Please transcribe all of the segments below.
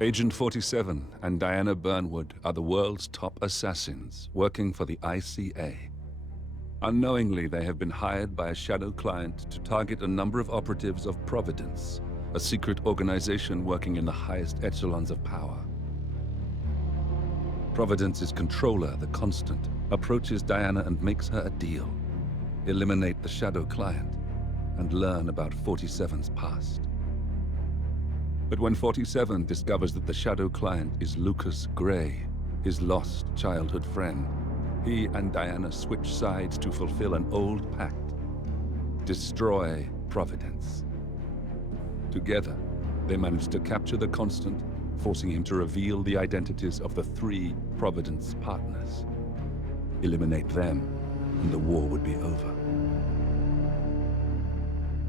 Agent 47 and Diana Burnwood are the world's top assassins working for the ICA. Unknowingly, they have been hired by a shadow client to target a number of operatives of Providence, a secret organization working in the highest echelons of power. Providence's controller, the Constant, approaches Diana and makes her a deal. Eliminate the shadow client and learn about 47's past. But when 47 discovers that the shadow client is Lucas Gray, his lost childhood friend, he and Diana switch sides to fulfill an old pact: destroy Providence. Together, they manage to capture the Constant, forcing him to reveal the identities of the 3 Providence partners. Eliminate them, and the war would be over.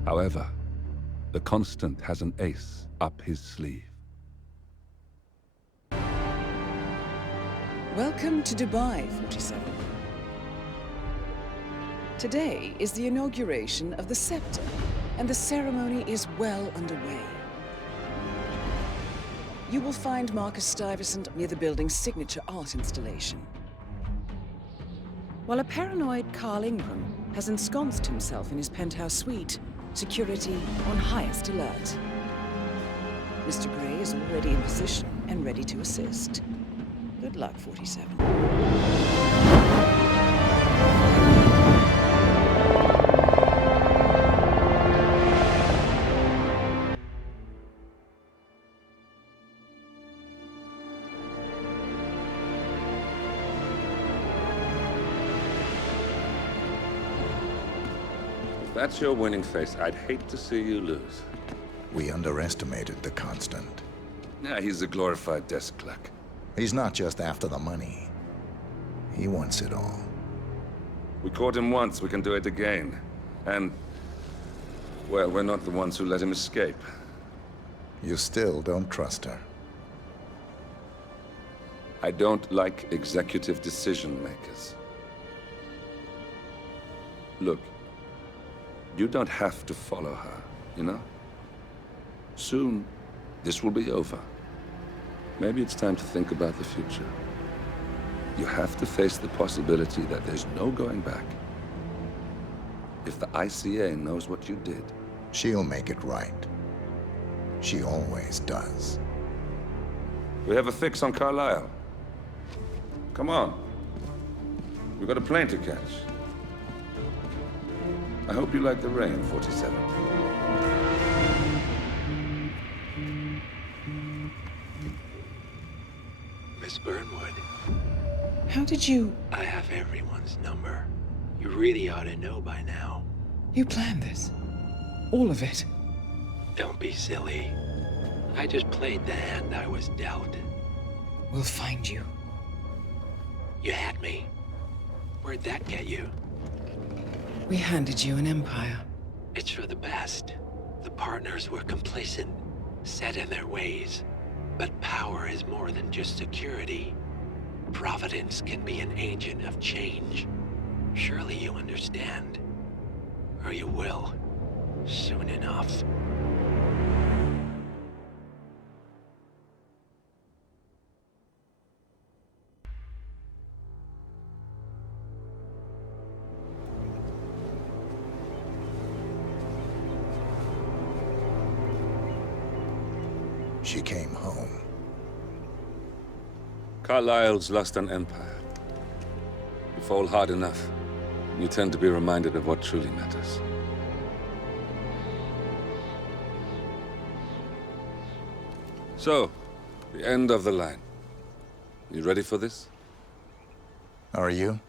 However, the Constant has an ace up his sleeve. Welcome to Dubai, 47. Today is the inauguration of the scepter, and the ceremony is well underway. You will find Marcus Stuyvesant near the building's signature art installation, while a paranoid Carl Ingram has ensconced himself in his penthouse suite, security on highest alert. Mr. Gray is already in position and ready to assist. Good luck, 47. If that's your winning face, I'd hate to see you lose. We underestimated the Constant. Yeah, he's a glorified desk clerk. He's not just after the money. He wants it all. We caught him once, we can do it again. And, well, we're not the ones who let him escape. You still don't trust her. I don't like executive decision makers. Look, you don't have to follow her, you know? Soon, this will be over. Maybe it's time to think about the future. You have to face the possibility that there's no going back. If the ICA knows what you did, She'll make it right. She always does. we have a fix on Carlisle. Come on. We've got a plane to catch. I hope you like the rain, 47. Miss Burnwood, How did you... I have everyone's number. You really ought to know by now. You planned this? All of it? Don't be silly. I just played the hand I was dealt. We'll find you. You had me. Where'd that get you? We handed you an empire. It's for the best. The partners were complacent, set in their ways. But power is more than just security. Providence can be an agent of change. Surely you understand. Or you will. Soon enough. She came home. Carlisle's lost an empire. You fall hard enough, you tend to be reminded of what truly matters. So, the end of the line. You ready for this? Are you?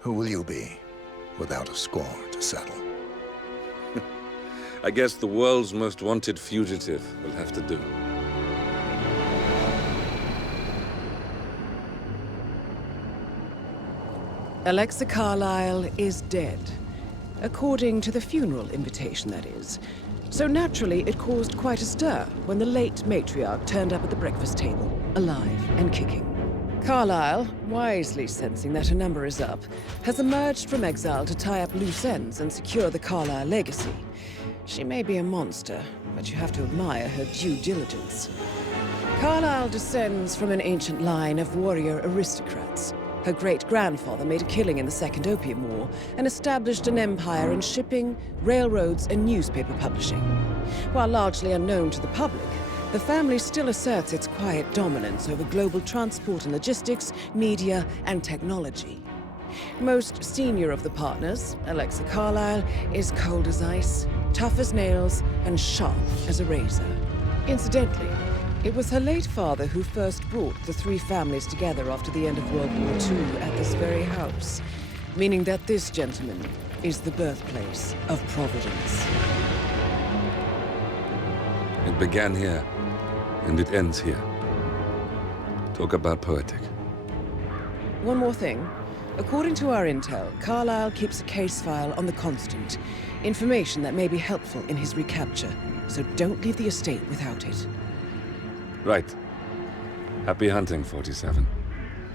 Who will you be, without a score to settle? I guess the world's most wanted fugitive will have to do. Alexa Carlisle is dead. According to the funeral invitation, that is. So naturally, it caused quite a stir when the late matriarch turned up at the breakfast table, alive and kicking. Carlisle, wisely sensing that her number is up, has emerged from exile to tie up loose ends and secure the Carlisle legacy. She may be a monster, but you have to admire her due diligence. Carlyle descends from an ancient line of warrior aristocrats. Her great-grandfather made a killing in the Second Opium War and established an empire in shipping, railroads, and newspaper publishing. While largely unknown to the public, the family still asserts its quiet dominance over global transport and logistics, media, and technology. Most senior of the partners, Alexa Carlyle, is cold as ice, tough as nails, and sharp as a razor. Incidentally, it was her late father who first brought the three families together after the end of World War II at this very house, meaning that this gentleman is the birthplace of Providence. It began here, and it ends here. Talk about poetic. One more thing. According to our intel, Carlyle keeps a case file on the Constant, information that may be helpful in his recapture, so don't leave the estate without it. Right. Happy hunting, 47.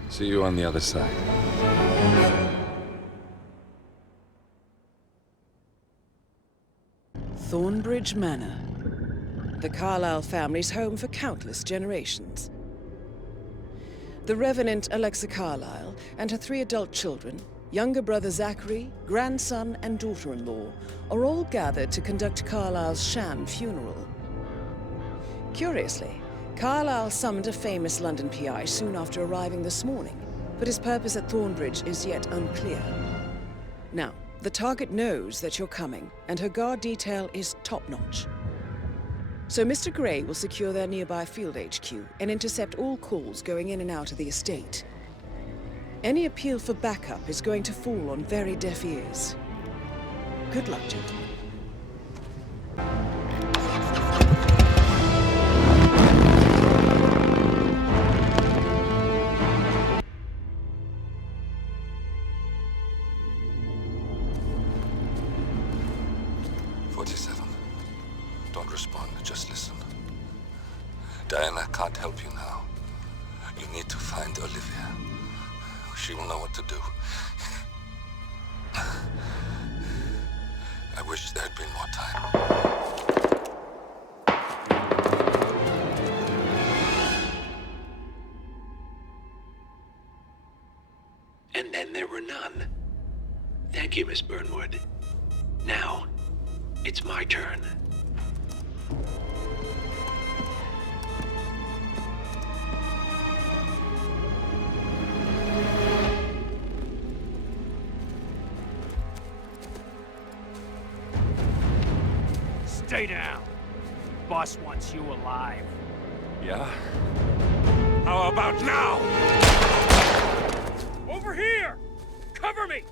See you on the other side. Thornbridge Manor. The Carlyle family's home for countless generations. The Revenant Alexa Carlyle and her 3 adult children, younger brother Zachary, grandson, and daughter-in-law, are all gathered to conduct Carlyle's sham funeral. Curiously, Carlyle summoned a famous London PI soon after arriving this morning, but his purpose at Thornbridge is yet unclear. Now, the target knows that you're coming, and her guard detail is top-notch. So Mr. Gray will secure their nearby field HQ and intercept all calls going in and out of the estate. Any appeal for backup is going to fall on very deaf ears. Good luck, gentlemen. Don't respond, just listen. Diana can't help you now. You need to find Olivia. She will know what to do. I wish there had been more time. And then there were none. Thank you, Miss Burnwood. Now, it's my turn. Stay down. Boss wants you alive. Yeah? How about now? Over here! Cover me!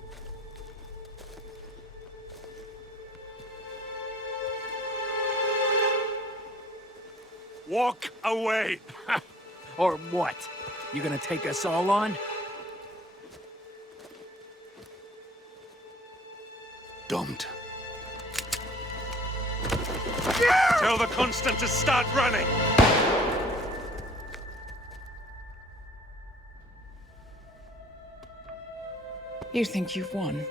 Walk away! Or what? You gonna take us all on? Don't. Tell the Constant to start running! You think you've won?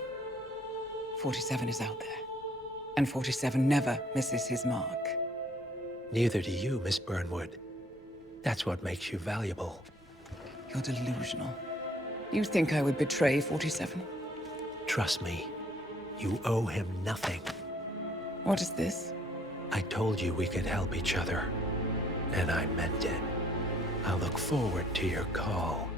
47 is out there. And 47 never misses his mark. Neither do you, Miss Burnwood. That's what makes you valuable. You're delusional. You think I would betray 47? Trust me, you owe him nothing. What is this? I told you we could help each other, and I meant it. I look forward to your call.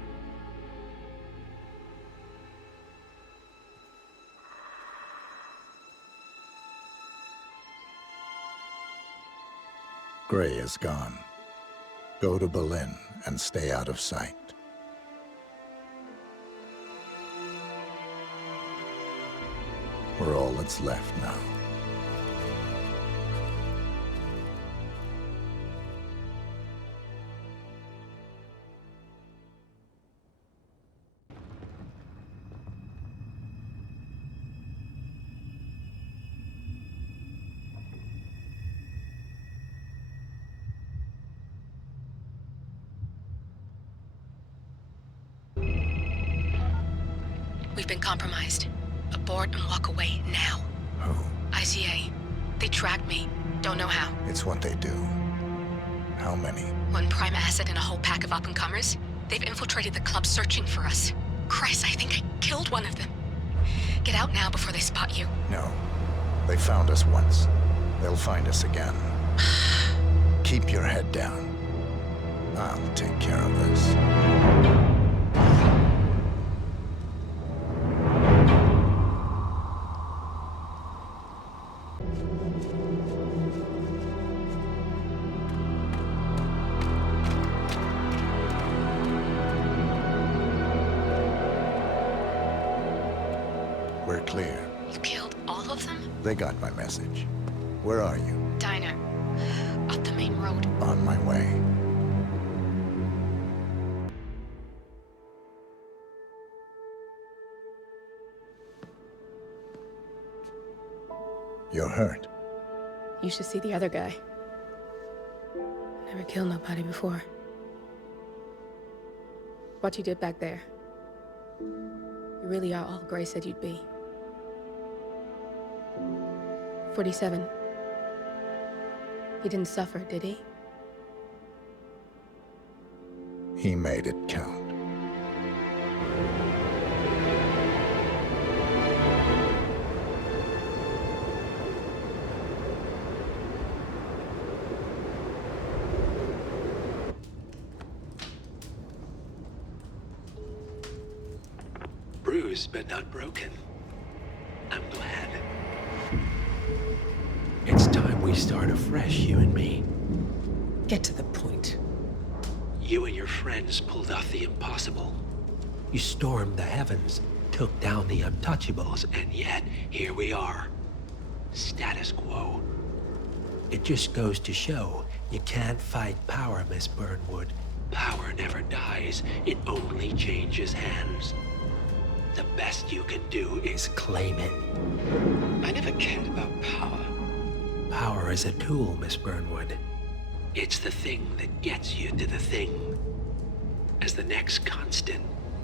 Gray is gone. Go to Berlin and stay out of sight. We're all that's left now. We've been compromised. Abort and walk away now. Who? ICA. They tracked me. Don't know how. It's what they do. How many? One prime asset and a whole pack of up-and-comers. They've infiltrated the club searching for us. Christ, I think I killed one of them. Get out now before they spot you. No. They found us once. They'll find us again. Keep your head down. I'll take care of this. We're clear. You killed all of them? They got my message. Where are you? Diner. Up the main road. On my way. You're hurt. You should see the other guy. Never killed nobody before. What you did back there. You really are all Gray said you'd be. 47. He didn't suffer, did he? He made it count. Bruised but not broken. I'm glad. It's time we start afresh, you and me. Get to the point. You and your friends pulled off the impossible. You stormed the heavens, took down the untouchables, And yet, here we are. Status quo. it just goes to show you can't fight power, Miss Burnwood. Power never dies. It only changes hands. The best you can do is... Claim it. I never cared about power. Power is a tool, Miss Burnwood. It's the thing that gets you to the thing. As the next constant,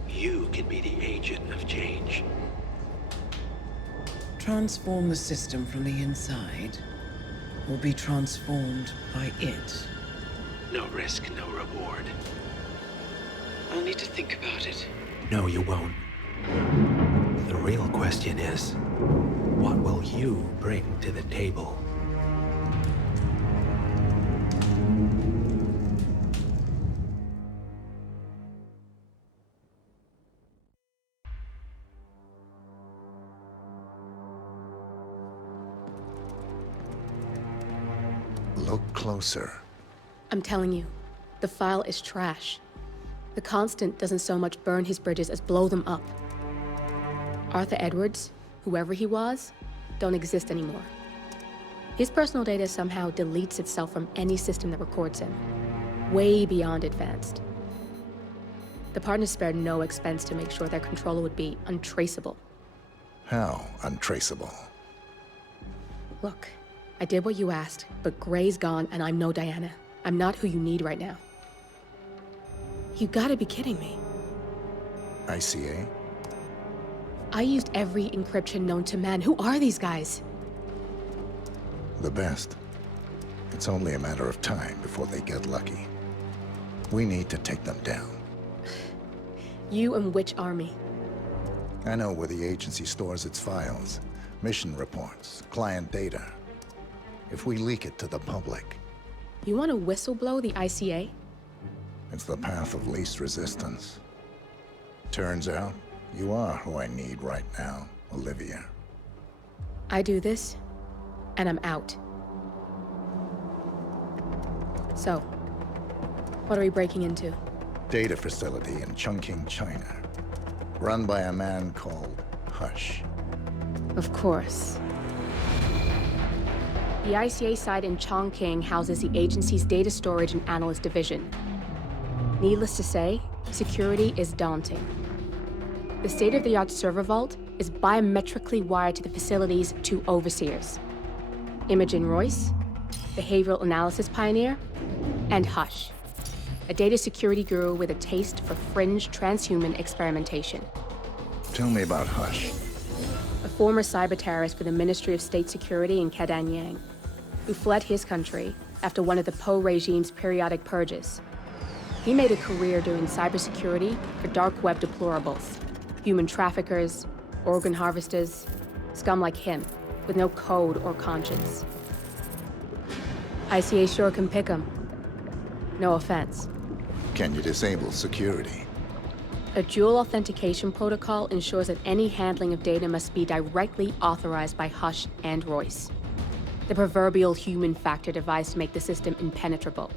you can be the agent of change. Transform the system from the inside, or be transformed by it. No risk, no reward. I'll need to think about it. No, you won't. The real question is, what will you bring to the table? Look closer. I'm telling you, the file is trash. The Constant doesn't so much burn his bridges as blow them up. Arthur Edwards, whoever he was, don't exist anymore. His personal data somehow deletes itself from any system that records him. Way beyond advanced. The partners spared no expense to make sure their controller would be untraceable. How untraceable? Look, I did what you asked, but Gray's gone and I'm no Diana. I'm not who you need right now. You gotta be kidding me. ICA? I used every encryption known to man. Who are these guys? The best. It's only a matter of time before they get lucky. We need to take them down. You and which army? I know where the agency stores its files, mission reports, client data. If we leak it to the public, You want to whistleblow the ICA? it's the path of least resistance. Turns out, you are who I need right now, Olivia. I do this, and I'm out. So, what are we breaking into? Data facility in Chongqing, China. Run by a man called Hush. Of course. The ICA site in Chongqing houses the agency's data storage and analyst division. Needless to say, security is daunting. The state-of-the-art server vault is biometrically wired to the facility's two overseers. Imogen Royce, behavioral analysis pioneer, and Hush, a data security guru with a taste for fringe transhuman experimentation. Tell me about Hush. A former cyber terrorist for the Ministry of State Security in Kedanyang. who fled his country after one of the Po regime's periodic purges. He made a career doing cybersecurity for dark web deplorables, human traffickers, organ harvesters, scum like him, with no code or conscience. ICA sure can pick 'em. No offense. Can you disable security? A dual authentication protocol ensures that any handling of data must be directly authorized by Hush and Royce, the proverbial human factor device to make the system impenetrable.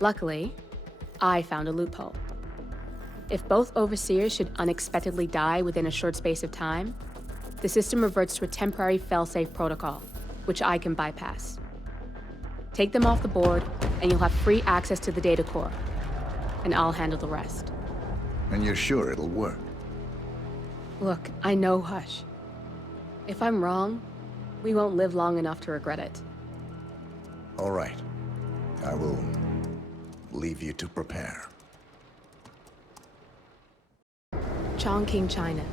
Luckily, I found a loophole. If both overseers should unexpectedly die within a short space of time, the system reverts to a temporary fail-safe protocol, which I can bypass. Take them off the board, and you'll have free access to the data core, and I'll handle the rest. And you're sure it'll work? Look, I know Hush. If I'm wrong, we won't live long enough to regret it. All right. I will leave you to prepare. Chongqing, China.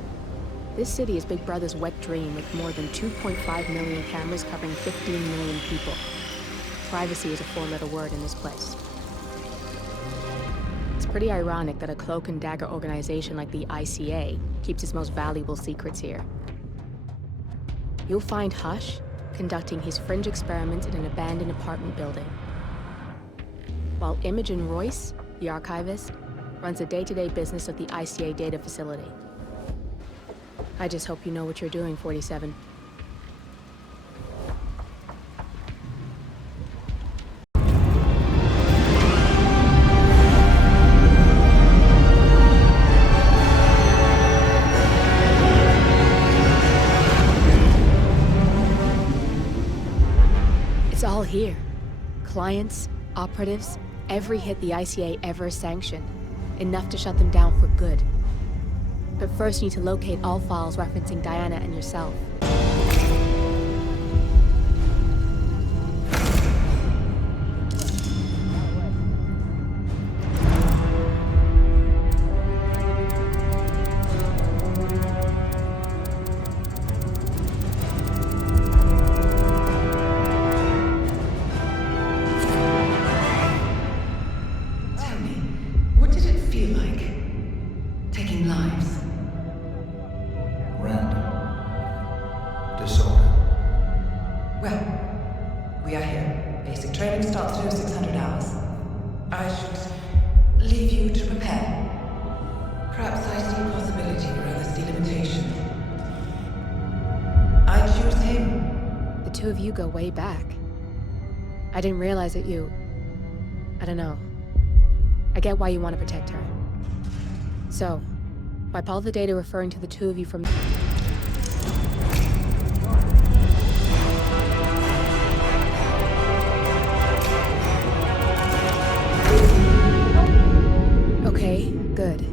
This city is Big Brother's wet dream with more than 2.5 million cameras covering 15 million people. Privacy is a four-letter word in this place. It's pretty ironic that a cloak and dagger organization like the ICA keeps its most valuable secrets here. You'll find Hush conducting his fringe experiments in an abandoned apartment building, while Imogen Royce, the archivist, runs the day-to-day business of the ICA data facility. I just hope you know what you're doing, 47. It's all here. Clients, operatives, every hit the ICA ever sanctioned. Enough to shut them down for good. But first you need to locate all files referencing Diana and yourself. Tell me, what did it feel like? Taking lives? Random. Disorder. Well, we are here. Basic training starts at 0600 hours. I should leave you to prepare. Perhaps I see a possibility where others see limitation. I choose him. The two of you go way back. I didn't realize that you... I don't know. I get why you want to protect her. So, wipe all the data referring to the two of you from... Okay, good.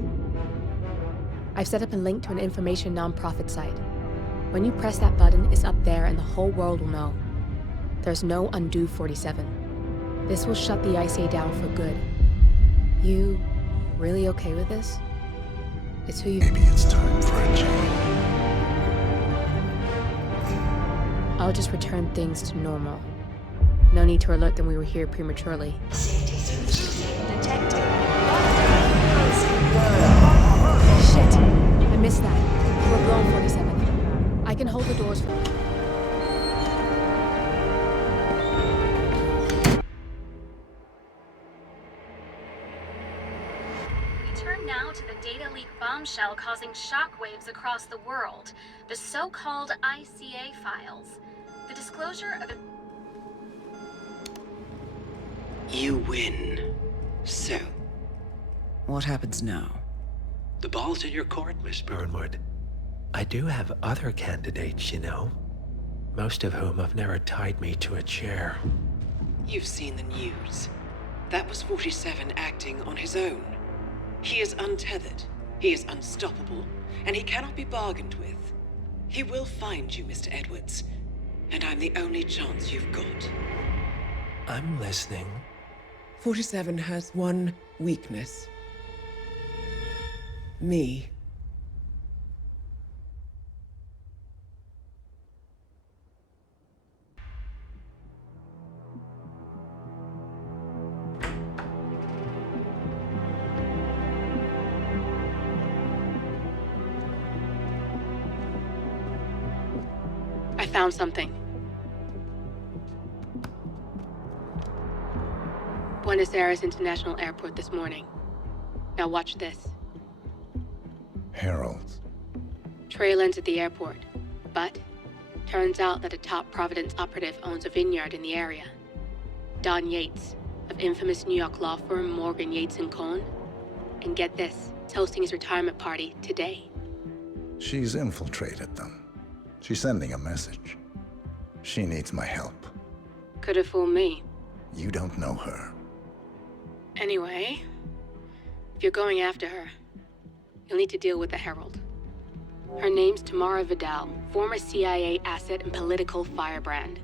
I've set up a link to an information nonprofit site. When you press that button, it's up there and the whole world will know. There's no undo 47. This will shut the ICA down for good. You really okay with this? It's who you... Maybe it's time for a change. I'll just return things to normal. No need to alert them we were here prematurely. Shit! I missed that. We're blown, 47. I can hold the doors for you. We turn now to the data leak bombshell causing shockwaves across the world, the so-called ICA files. The disclosure of... You win. So, What happens now? the ball's in your court, Miss Burnwood, I do have other candidates, you know. Most of whom have never tied me to a chair. You've seen the news. That was 47 acting on his own. He is untethered, he is unstoppable, and he cannot be bargained with. He will find you, Mr. Edwards, and I'm the only chance you've got. I'm listening. 47 has one weakness. Me. found something. Buenos Aires International Airport this morning. Now watch this. Heralds. Trail ends at the airport, but turns out that a top Providence operative owns a vineyard in the area. Don Yates, of infamous New York law firm Morgan, Yates & Cohn. And get this, is hosting his retirement party today. She's infiltrated them. She's sending a message. She needs my help. Could have fooled me. You don't know her. Anyway, if you're going after her, you'll need to deal with the Herald. Her name's Tamara Vidal, former CIA asset and political firebrand.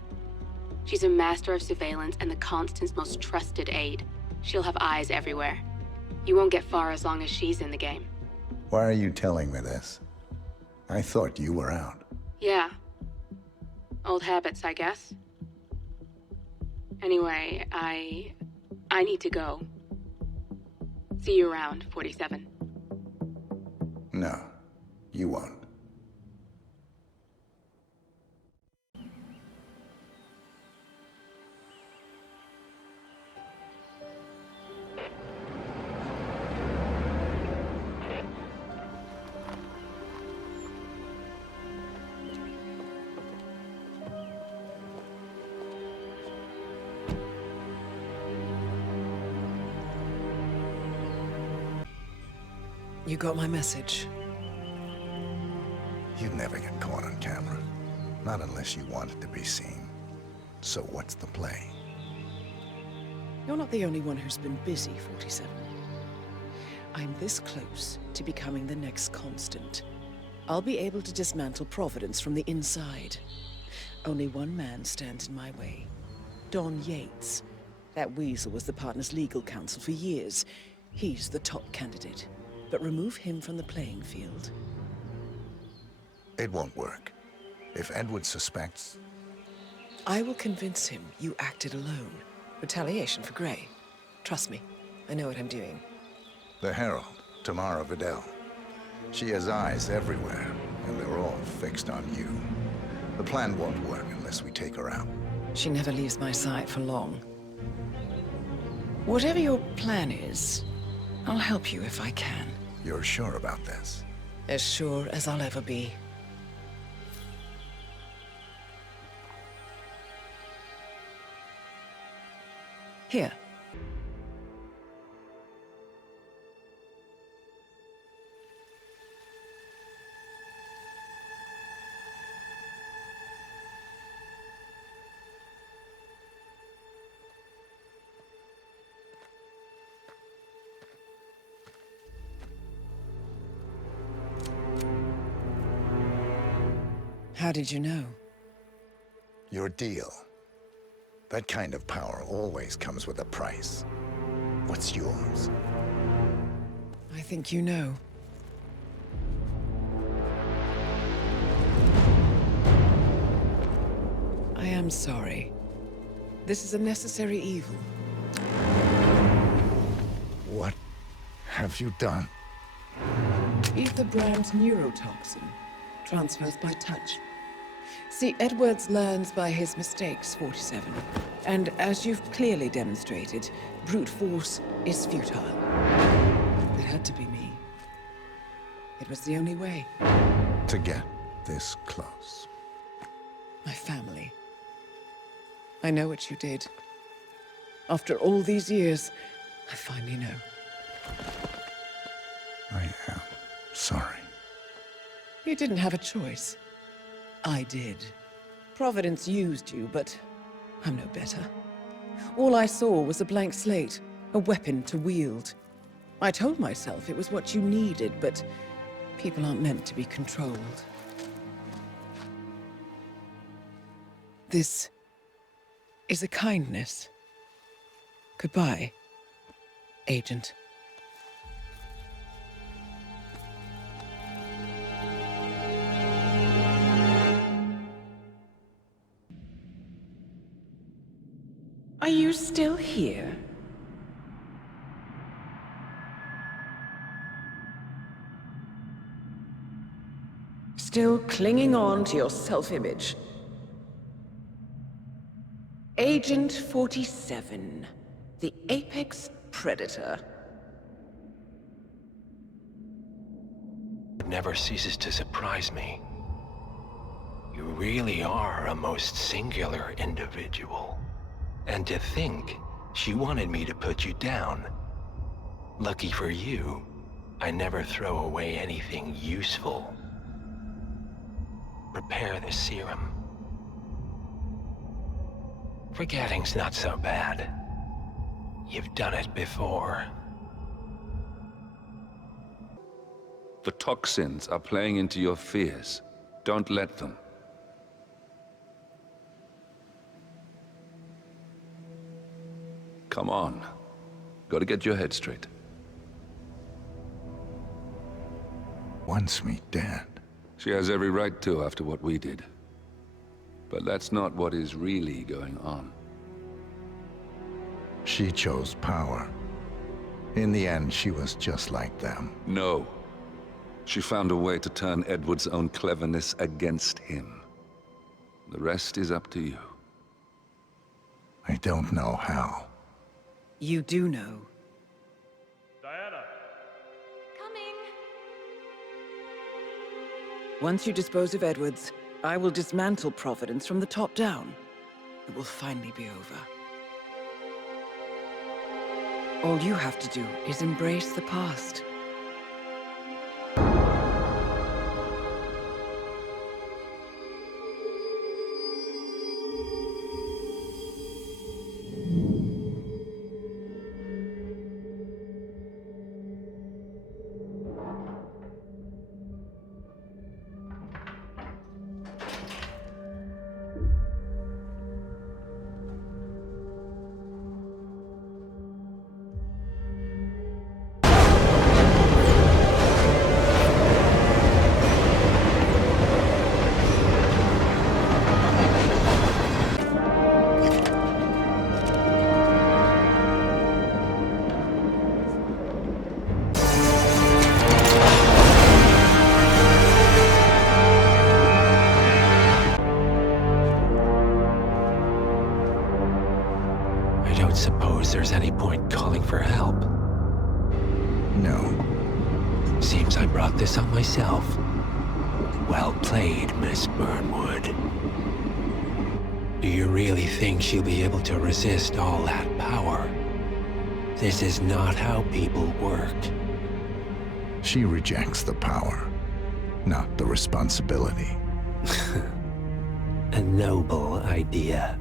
She's a master of surveillance and the Constant's most trusted aide. She'll have eyes everywhere. You won't get far as long as she's in the game. Why are you telling me this? I thought you were out. Yeah. Old habits, I guess. Anyway, I need to go. See you around, 47. No, you won't. You got my message. You'd never get caught on camera. Not unless you wanted to be seen. So what's the play? You're not the only one who's been busy, 47. I'm this close to becoming the next Constant. I'll be able to dismantle Providence from the inside. Only one man stands in my way. Don Yates. That weasel was the partner's legal counsel for years. He's the top candidate. But remove him from the playing field. It won't work. If Edward suspects... I will convince him you acted alone. Retaliation for Grey. Trust me, I know what I'm doing. The Herald, Tamara Vidal. She has eyes everywhere, and they're all fixed on you. The plan won't work unless we take her out. She never leaves my side for long. Whatever your plan is, I'll help you if I can. You're sure about this? As sure as I'll ever be. Here. How did you know? Your deal. That kind of power always comes with a price. What's yours? I think you know. I am sorry. This is a necessary evil. What have you done? Ether brand neurotoxin. Transfers by touch. See, Edwards learns by his mistakes, 47. And as you've clearly demonstrated, brute force is futile. It had to be me. It was the only way. To get this close. My family. I know what you did. After all these years, I finally know. I am sorry. You didn't have a choice. I did. Providence used you, but I'm no better. All I saw was a blank slate, a weapon to wield. I told myself it was what you needed, but people aren't meant to be controlled. This is a kindness. Goodbye, Agent. Are you still here? Still clinging on to your self-image? Agent 47, the apex predator. It never ceases to surprise me. You really are a most singular individual. And to think she wanted me to put you down. Lucky for you, I never throw away anything useful. Prepare the serum. Forgetting's not so bad. You've done it before. The toxins are playing into your fears. Don't let them. Come on. Gotta get your head straight. Wants me dead. She has every right to after what we did. But that's not what is really going on. She chose power. In the end, she was just like them. No. She found a way to turn Edward's own cleverness against him. The rest is up to you. I don't know how. You do know. Diana! Coming! Once you dispose of Edwards, I will dismantle Providence from the top down. It will finally be over. All you have to do is embrace the past. Suppose there's any point calling for help. No. Seems I brought this on myself. Well played, Miss Burnwood. Do you really think she'll be able to resist all that power? This is not how people work. She rejects the power, not the responsibility. A noble idea.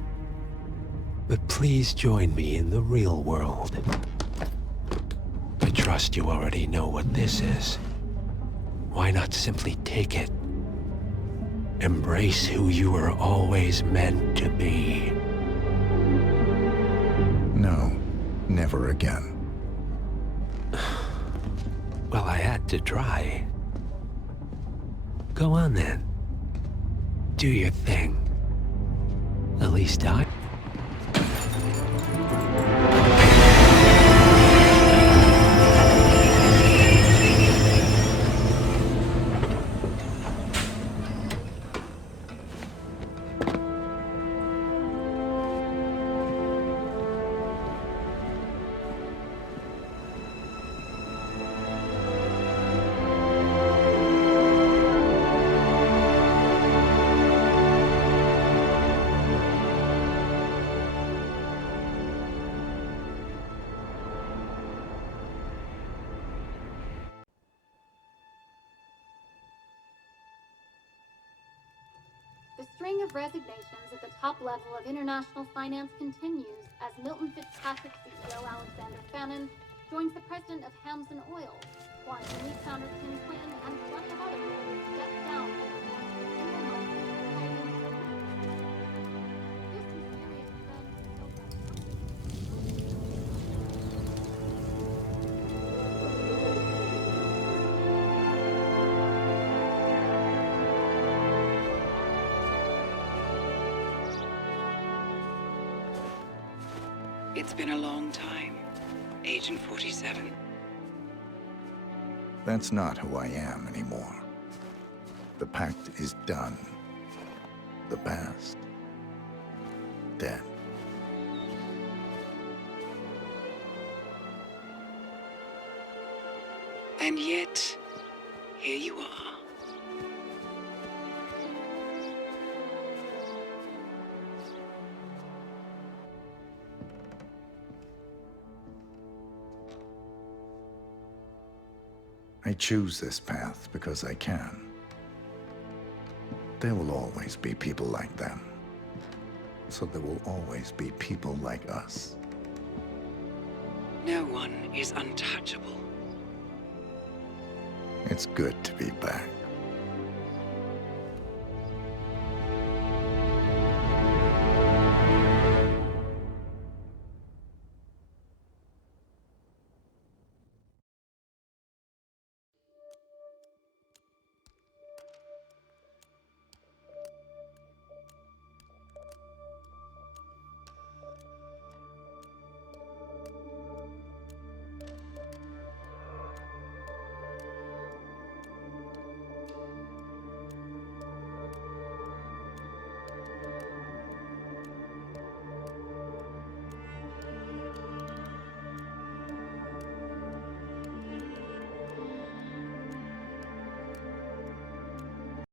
But please join me in the real world. I trust you already know what this is. Why not simply take it? Embrace who you were always meant to be. No, never again. Well, I had to try. Go on then. Do your thing. At least I... The string of resignations at the top level of international finance continues as Milton Fitzpatrick CEO Alexander Fannin joins the president of Hamson Oil, Quantum Leap founder Tim Quinn, and plenty of others step down in a single month, fighting to this mysterious It's been a long time, Agent 47. That's not who I am anymore. The pact is done. The past, dead. And yet, here you are. I choose this path because I can. There will always be people like them. So there will always be people like us. No one is untouchable. It's good to be back.